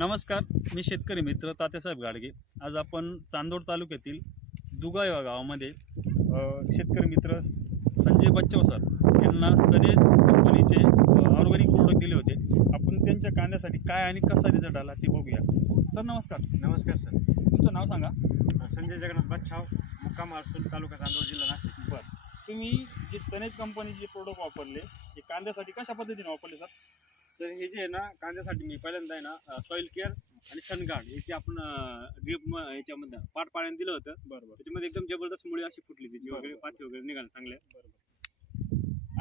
नमस्कार, मी शेतकरी मित्र तात्यासाहेब गाडगे. आज आपण चांदोड तालुक्यातील दुगा या गावामध्ये शेतकरी मित्र संजय बच्चव सर यांना सनेज कंपनीचे ऑर्गॅनिक प्रोडक्ट दिले होते. आपण त्यांच्या कांद्यासाठी काय आणि कसा रिझल्ट आला ते बघूया. सर नमस्कार. नमस्कार सर. तुमचं नाव सांगा. संजय जगन्नाथ बच्छाव, मुक्काम अर्सूल, तालुका चांदोड, जिल्हा नाशिक. बरं, तुम्ही जे सनेज कंपनीचे प्रोडक्ट वापरले ते कांद्यासाठी कशा पद्धतीने वापरले सर? सर हे जे आहे ना, कांद्यासाठी मी पहिल्यांदा आहे ना सॉईल केअर आणि सनगार्ड याची आपण ड्रीप याच्यामध्ये पाट पाण्याने दिलं होतं. बरोबर. त्याच्यामध्ये एकदम जबरदस्त मुळी अशी फुटली त्याची वगैरे, पाती वगैरे निघाले चांगले.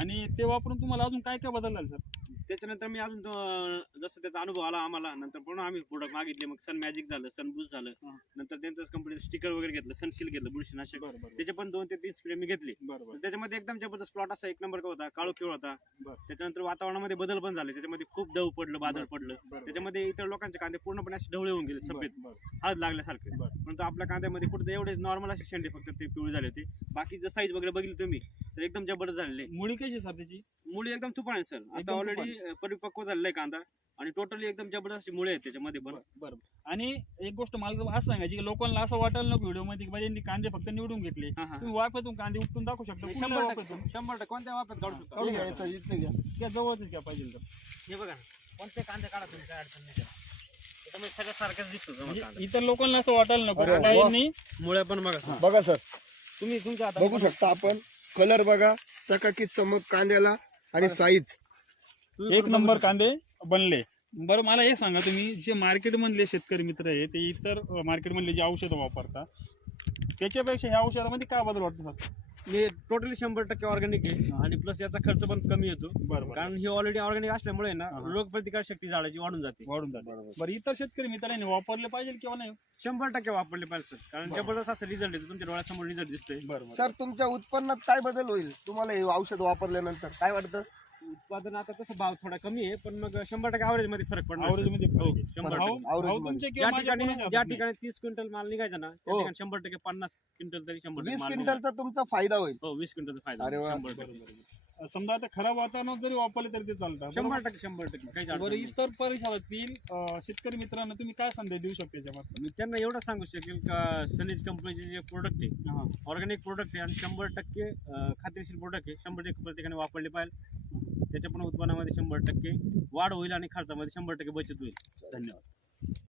आणि ते वापरून तुम्हाला अजून काय काय बदल झाले सर? त्याच्यानंतर मी अजून जसं त्याचा अनुभव आला आम्हाला, नंतर पुन्हा आम्ही प्रोडक्ट मागितले. मग सन मॅजिक झालं, सन बूस्ट झालं, नंतर त्यांचंच कंपनीचं स्टिकर वगैरे घेतलं, सनशील घेतलं, बुरशीनाशक. त्याचे पण 2 ते 3 स्प्रे मी घेतले. बरोबर. त्याच्यामध्ये एकदम जबरदस्त प्लॉट असा 1 नंबर का होता, काळो खेळ होता. बरं. त्याच्यानंतर वातावरणामध्ये बदल पण झाले, त्याच्यामध्ये खूप दव पडलं, बादल पडलं. बरोबर. त्याच्यामध्ये इतर लोकांचे कांदे पूर्णपणे असे ढवळे होऊन गेले, सफेद हळद लागल्यासारखे. बरं. परंतु आपल्या कांद्यामध्ये कुठे एवढे नॉर्मल असे शेंडे फक्त ते पिवळे झाले होते. बाकी जर साईज वगैरे बघितली तुम्ही तर एकदम जबरदस्त झालेले. मुळी कशी सर त्याची? मुळी एकदम तुफान आहे सर. आता एकदम ऑलरेडी परिपक्व झालेला आहे कांदा आणि टोटली एकदम जबरदस्त मुळे आहेत त्याच्यामध्ये पण. बरोबर. आणि एक गोष्ट मला असं सांगायची की लोकांना असं वाटायला नको व्हिडिओमध्ये की त्यांनी कांदे फक्त निवडून घेतले. हा, हा. तुम्ही वाफेतून कांदे उपटून दाखवू शकता. कुठल्या 100% वाफेतून? 100% कोणत्या वापरात काढू शकतो. काढून घ्या. त्या जवळच घ्या पाहिजे तर. हे बघा ना, कोणते कांदे काढा तुम्ही, काय अडचण नाही त्याला. त्याच्यामध्ये सगळ्या सारख्याच दिसतो जमा म्हणजे कांदा. इतर लोकांना असं वाटायला नको. अरे वा. काहींनी मुळ्या पण बघा. बघा सर, तुम्ही तुमच्या हातात बघू शकता आपण कलर बघा, चकाकीत चमक कांद्याला आणि साईज. एक नंबर कांदे बनले. बरं, मला हे सांगा, तुम्ही जे मार्केटमधले शेतकरी मित्र आहे ते इतर मार्केटमधले जे औषधं वापरता त्याच्यापेक्षा ह्या औषधामध्ये काय बदल वाटतो सर? हे टोटली 100% ऑर्गॅनिक आहे आणि प्लस याचा खर्च पण कमी येतो. बरोबर. कारण हे ऑलरेडी ऑर्गॅनिक असल्यामुळे ना हा. रोग प्रतिकार शक्ती झाडाची वाढून जाते. वाढून जाते. बरं, इतर शेतकरी मित्रांनी वापरले पाहिजे किंवा नाही? 100% वापरले पाहिजे सर. कारण जबरदस्त असा रिझल्ट येतो, तुमच्या डोळ्यासमोर रिझल्ट दिसतोय. बरोबर. सर, तुमच्या उत्पन्नात काय बदल होईल तुम्हाला हे औषध वापरल्यानंतर? काय वाटतं? उत्पादन आता तसं भाव थोडा कमी आहे, पण मग 100% ॲव्हरेज मध्ये फरक पडणार. Average मध्ये फरक हो, आहे. 100%. भाव average तुमचे ज्या किंवा माझ्या ठिकाणी कोणाच्या ज्या हातात नाही. ठिकाणी 30 क्विंटल माल निघायचा ना, त्या हो. ठिकाणी 100% 50 क्विंटल तरी 100% 20 माल क्विंटलचा तुमचा फायदा होईल. निघायचा. हो, 20 क्विंटलचा फायदा. अरे वा. 100%. समजा आता खराब वातावरणात जरी वापरले तरी ते चालतं. 100% काहीच अडचण बरं, नाही. इतर परिसरातील शेतकरी मित्रांना तुम्ही काय संदेश देऊ शकता याच्यामध्ये? मी त्यांना एवढं सांगू शकेल का सनेज कंपनीचे जे प्रोडक्ट आहे, ऑर्गॅनिक प्रोडक्ट आहे आणि 100% खात्रीशीर प्रोडक्ट आहे. 100% प्रत्येकाने वापरले पाहिजे. त्याच्या पण उत्पन्नामध्ये 100% वाढ होईल आणि खर्चामध्ये 100% बचत होईल. धन्यवाद.